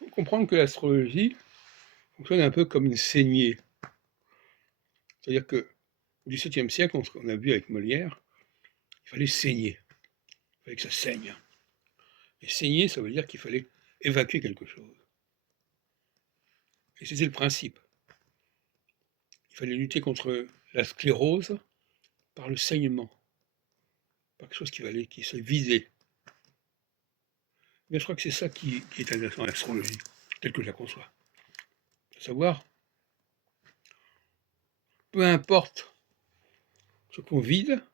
Il faut comprendre que l'astrologie fonctionne un peu comme une saignée. C'est-à-dire que au XVIIe siècle, on a vu avec Molière, il fallait saigner, il fallait que ça saigne. Et saigner, ça veut dire qu'il fallait évacuer quelque chose. Et c'était le principe. Il fallait lutter contre la sclérose par le saignement, par quelque chose qui se vidait. Mais je crois que c'est ça qui est intéressant en astrologie, telle que je la conçois. À savoir, peu importe ce qu'on vide,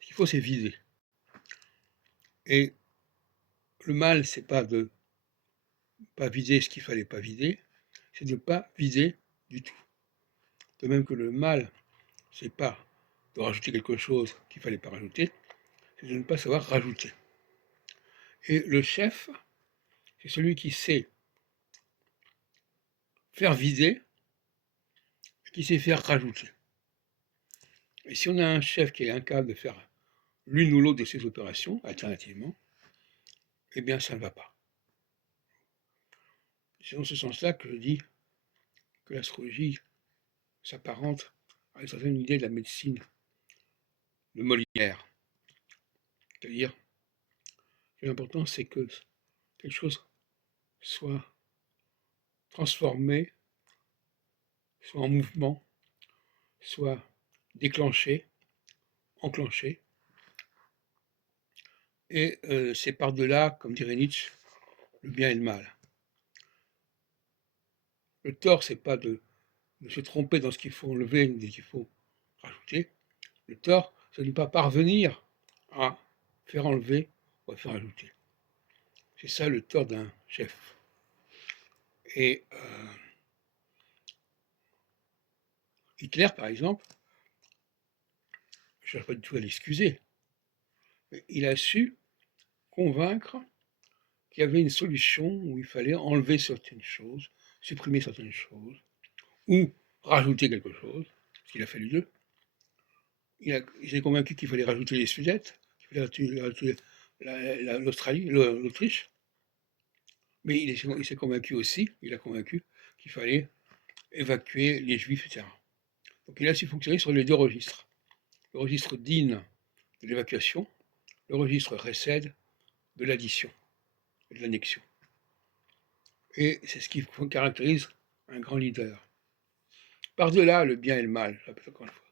ce qu'il faut, c'est vider. Et le mal, c'est pas de pas vider ce qu'il fallait pas vider, c'est de ne pas vider du tout. De même que le mal, c'est pas de rajouter quelque chose qu'il fallait pas rajouter, c'est de ne pas savoir rajouter. Et le chef, c'est celui qui sait faire vider et qui sait faire rajouter. Et si on a un chef qui est incapable de faire l'une ou l'autre de ces opérations, alternativement, eh bien ça ne va pas. C'est dans ce sens-là que je dis que l'astrologie s'apparente à une certaine idée de la médecine de Molière. C'est-à-dire que l'important, c'est que quelque chose soit transformé, soit en mouvement, soit déclenché, enclenché. Et c'est par-delà, comme dirait Nietzsche, le bien et le mal. Le tort, c'est pas de se tromper dans ce qu'il faut enlever ou ce qu'il faut rajouter. Le tort, c'est de ne pas parvenir à faire enlever ou à faire ajouter. C'est ça le tort d'un chef. Et Hitler, par exemple, je ne cherche pas du tout à l'excuser, mais il a su convaincre qu'il y avait une solution où il fallait enlever certaines choses, supprimer certaines choses, ou rajouter quelque chose, parce qu'il a fait les deux. Il s'est convaincu qu'il fallait rajouter les Sudètes, qu'il fallait rajouter l'Australie, l'Autriche, mais il s'est convaincu aussi, il a convaincu qu'il fallait évacuer les Juifs, etc. Donc il a su fonctionner sur les deux registres. Le registre DIN de l'évacuation, le registre RECED de l'addition et de l'annexion. Et c'est ce qui caractérise un grand leader. Par-delà le bien et le mal, encore une fois.